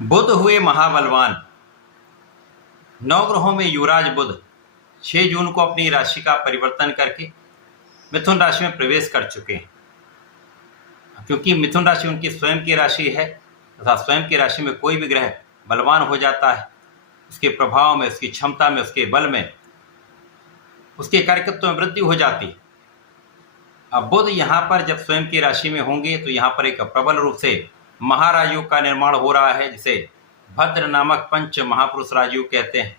बुध हुए महाबलवान। नवग्रहों में युवराज बुध 6 जून को अपनी राशि का परिवर्तन करके मिथुन राशि में प्रवेश कर चुके हैं। क्योंकि मिथुन राशि उनकी स्वयं की राशि है तथा स्वयं की राशि में कोई भी ग्रह बलवान हो जाता है, उसके प्रभाव में, उसकी क्षमता में, उसके बल में, उसके कार्यकत्व में वृद्धि हो जाती है। अब बुध यहाँ पर जब स्वयं की राशि में होंगे तो यहाँ पर एक प्रबल रूप से महाराजयोग का निर्माण हो रहा है, जिसे भद्र नामक पंच महापुरुष राजयोग कहते हैं।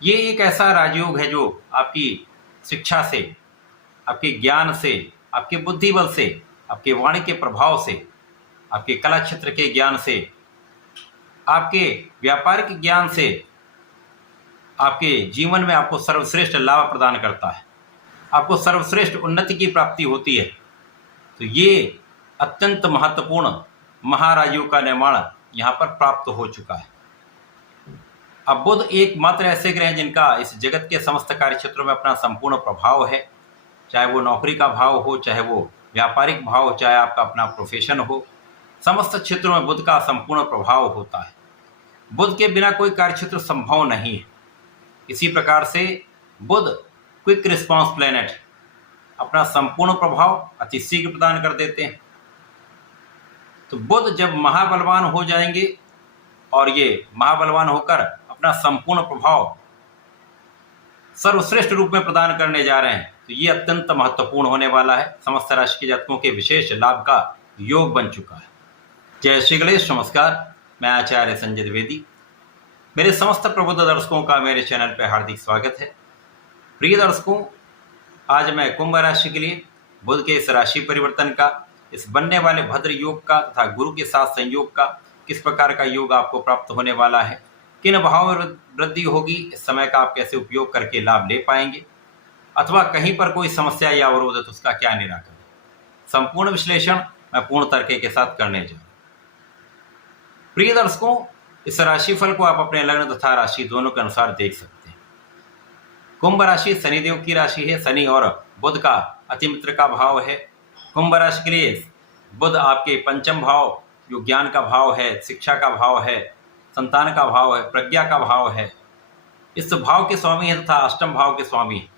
ये एक ऐसा राजयोग है जो आपकी शिक्षा से, आपके ज्ञान से, आपके बुद्धि बल से, आपके वाणी के प्रभाव से, आपके कला क्षेत्र के ज्ञान से, आपके व्यापारिक ज्ञान से आपके जीवन में आपको सर्वश्रेष्ठ लाभ प्रदान करता है, आपको सर्वश्रेष्ठ उन्नति की प्राप्ति होती है। तो ये अत्यंत महत्वपूर्ण महाराजयोग का निर्माण यहाँ पर प्राप्त हो चुका है। अब बुध एकमात्र ऐसे ग्रह जिनका इस जगत के समस्त कार्य क्षेत्रों में अपना संपूर्ण प्रभाव है, चाहे वो नौकरी का भाव हो, चाहे वो व्यापारिक भाव हो, चाहे आपका अपना प्रोफेशन हो, समस्त क्षेत्रों में बुध का संपूर्ण प्रभाव होता है। बुध के बिना कोई कार्य क्षेत्र संभव नहीं है। इसी प्रकार से बुध क्विक रिस्पॉन्स प्लैनेट अपना संपूर्ण प्रभाव अति शीघ्र प्रदान कर देते हैं। तो बुध जब महाबलवान हो जाएंगे और ये महाबलवान होकर अपना संपूर्ण प्रभाव सर्वश्रेष्ठ रूप में प्रदान करने जा रहे हैं, तो ये अत्यंत महत्वपूर्ण होने वाला है। समस्त राशि के जातकों के विशेष लाभ का योग बन चुका है। जय श्री गणेश। नमस्कार, मैं आचार्य संजय द्विवेदी। मेरे समस्त प्रबुद्ध दर्शकों का मेरे चैनल पर हार्दिक स्वागत है। प्रिय दर्शकों, आज मैं कुंभ राशि के लिए बुध के इस राशि परिवर्तन का, इस बनने वाले भद्र योग का तथा गुरु के साथ संयोग का, किस प्रकार का योग आपको प्राप्त होने वाला है, किन भाव में वृद्धि होगी, इस समय का आप कैसे उपयोग करके लाभ ले पाएंगे, अथवा कहीं पर कोई समस्या या अवरोध है तो उसका क्या निराकरण, संपूर्ण विश्लेषण मैं पूर्ण तर्क के साथ करने जा रहा हूं। प्रिय दर्शकों, इस राशिफल को आप अपने लग्न तथा राशि दोनों के अनुसार देख सकते हैं। कुंभ राशि शनिदेव की राशि है। शनि और बुध का अति मित्र का भाव है। कुंभ राशि के लिए बुध आपके पंचम भाव, जो ज्ञान का भाव है, शिक्षा का भाव है, संतान का भाव है, प्रज्ञा का भाव है, इस भाव के स्वामी है तथा अष्टम भाव के स्वामी है।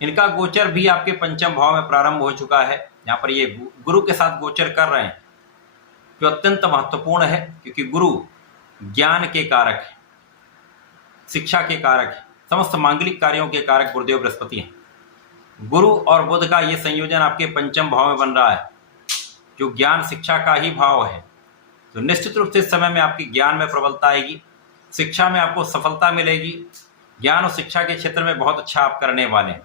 इनका गोचर भी आपके पंचम भाव में प्रारंभ हो चुका है। यहाँ पर ये गुरु के साथ गोचर कर रहे हैं, जो अत्यंत महत्वपूर्ण है, क्योंकि गुरु ज्ञान के कारक है, शिक्षा के कारक है, समस्त मांगलिक कार्यों के कारक गुरुदेव बृहस्पति हैं। गुरु और बुध का ये संयोजन आपके पंचम भाव में बन रहा है, जो ज्ञान शिक्षा का ही भाव है। तो निश्चित रूप से इस समय में आपकी ज्ञान में प्रबलता आएगी, शिक्षा में आपको सफलता मिलेगी। ज्ञान और शिक्षा के क्षेत्र में बहुत अच्छा आप करने वाले हैं।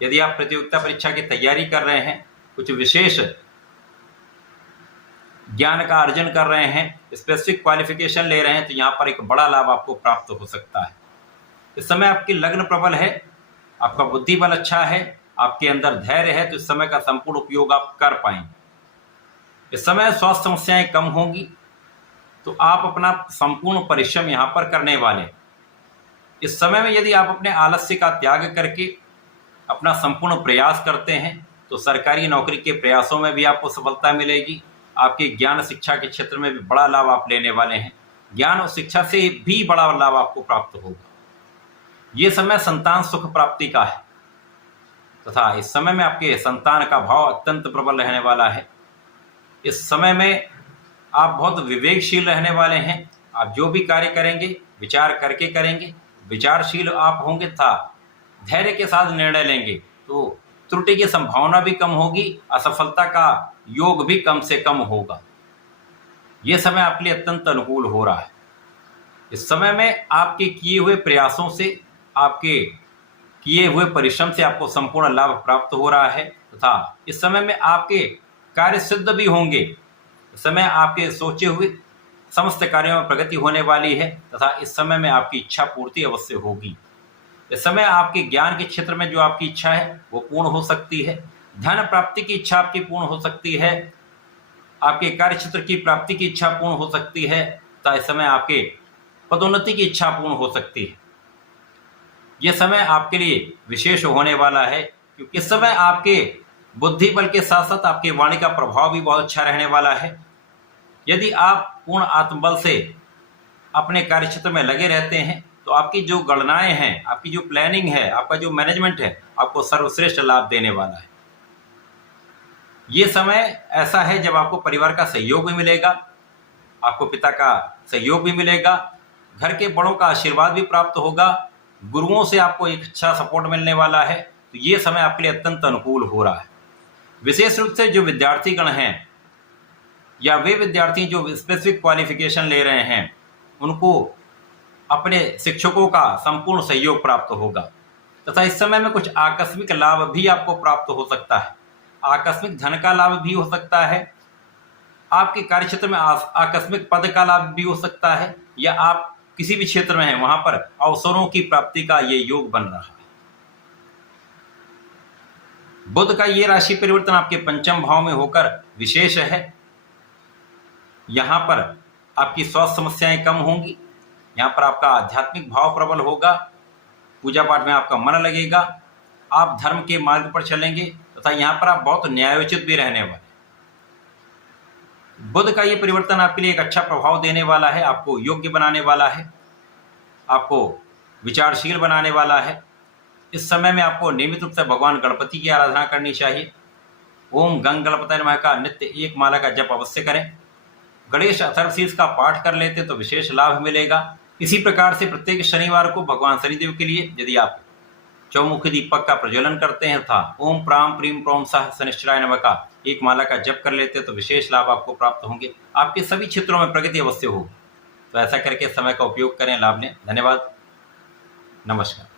यदि आप प्रतियोगिता परीक्षा की तैयारी कर रहे हैं, कुछ विशेष ज्ञान का अर्जन कर रहे हैं, स्पेसिफिक क्वालिफिकेशन ले रहे हैं, तो यहाँ पर एक बड़ा लाभ आपको प्राप्त हो सकता है। इस समय आपकी लग्न प्रबल है, आपका बुद्धि बल अच्छा है, आपके अंदर धैर्य है, तो इस समय का संपूर्ण उपयोग आप कर पाएंगे। इस समय स्वास्थ्य समस्याएं कम होंगी, तो आप अपना संपूर्ण परिश्रम यहाँ पर करने वाले। इस समय में यदि आप अपने आलस्य का त्याग करके अपना संपूर्ण प्रयास करते हैं, तो सरकारी नौकरी के प्रयासों में भी आपको सफलता मिलेगी। आपके ज्ञान शिक्षा के क्षेत्र में भी बड़ा लाभ आप लेने वाले हैं। ज्ञान और शिक्षा से भी बड़ा लाभ आपको प्राप्त होगा। ये समय संतान सुख प्राप्ति का है तथा इस समय में आपके संतान का भाव अत्यंत प्रबल रहने वाला है। इस समय में आप बहुत विवेकशील रहने वाले हैं। आप जो भी कार्य करेंगे विचार करके करेंगे, विचारशील आप होंगे तथा धैर्य के साथ निर्णय लेंगे, तो त्रुटि की संभावना भी कम होगी, असफलता का योग भी कम से कम होगा। ये समय आपके लिए अत्यंत अनुकूल हो रहा है। इस समय में आपके किए हुए प्रयासों से, आपके किए हुए परिश्रम से आपको संपूर्ण लाभ प्राप्त हो रहा है तथा इस समय में आपके कार्य सिद्ध भी होंगे। इस समय आपके सोचे हुए समस्त कार्यों में प्रगति होने वाली है तथा इस समय में आपकी इच्छा पूर्ति अवश्य होगी। इस समय आपके ज्ञान के क्षेत्र में जो आपकी इच्छा है वो पूर्ण हो सकती है। धन प्राप्ति की इच्छा आपकी पूर्ण हो सकती है। आपके कार्य क्षेत्र की प्राप्ति की इच्छा पूर्ण हो सकती है तथा इस समय आपके पदोन्नति की इच्छा पूर्ण हो सकती है। यह समय आपके लिए विशेष होने वाला है, क्योंकि इस समय आपके बुद्धि बल के साथ साथ आपके वाणी का प्रभाव भी बहुत अच्छा रहने वाला है। यदि आप पूर्ण आत्मबल से अपने कार्य क्षेत्र में लगे रहते हैं तो आपकी जो गणनाएं हैं, आपकी जो प्लानिंग है, आपका जो मैनेजमेंट है, आपको सर्वश्रेष्ठ लाभ देने वाला है। ये समय ऐसा है जब आपको परिवार का सहयोग भी मिलेगा, आपको पिता का सहयोग भी मिलेगा, घर के बड़ों का आशीर्वाद भी प्राप्त होगा, गुरुओं से आपको एक अच्छा सपोर्ट मिलने वाला है। तो ये समय आपके लिए अत्यंत अनुकूल हो रहा है। विशेष रूप से जो विद्यार्थीगण हैं या वे विद्यार्थी जो स्पेसिफिक क्वालिफिकेशन ले रहे हैं, उनको अपने शिक्षकों का संपूर्ण सहयोग प्राप्त होगा तथा इस समय में कुछ आकस्मिक लाभ भी आपको प्राप्त हो सकता है। आकस्मिक धन का लाभ भी हो सकता है, आपके कार्यक्षेत्र में आकस्मिक पद का लाभ भी हो सकता है, या आप किसी भी क्षेत्र में हैं वहां पर अवसरों की प्राप्ति का ये योग बन रहा है। बुध का ये राशि परिवर्तन आपके पंचम भाव में होकर विशेष है। यहां पर आपकी स्वास्थ्य समस्याएं कम होंगी, यहाँ पर आपका आध्यात्मिक भाव प्रबल होगा, पूजा पाठ में आपका मन लगेगा, आप धर्म के मार्ग पर चलेंगे तथा यहाँ पर आप बहुत न्यायोचित भी रहने वाले। बुध का ये परिवर्तन आपके लिए एक अच्छा प्रभाव देने वाला है, आपको योग्य बनाने वाला है, आपको विचारशील बनाने वाला है। इस समय में आपको नियमित रूप से भगवान गणपति की आराधना करनी चाहिए। ओम गंग गणपतये नमः का नित्य 1 माला का जप अवश्य करें। गणेश अथर्वशीर्ष का पाठ कर लेते तो विशेष लाभ मिलेगा। इसी प्रकार से प्रत्येक शनिवार को भगवान शनिदेव के लिए यदि आप चौमुखी दीपक का प्रज्वलन करते हैं तथा ओम प्राम प्रीम प्रोम सह शनिश्चराय नमः का 1 माला का जप कर लेते तो विशेष लाभ आपको प्राप्त होंगे। आपके सभी क्षेत्रों में प्रगति अवश्य होगी। तो ऐसा करके समय का उपयोग करें, लाभ लें। धन्यवाद, नमस्कार।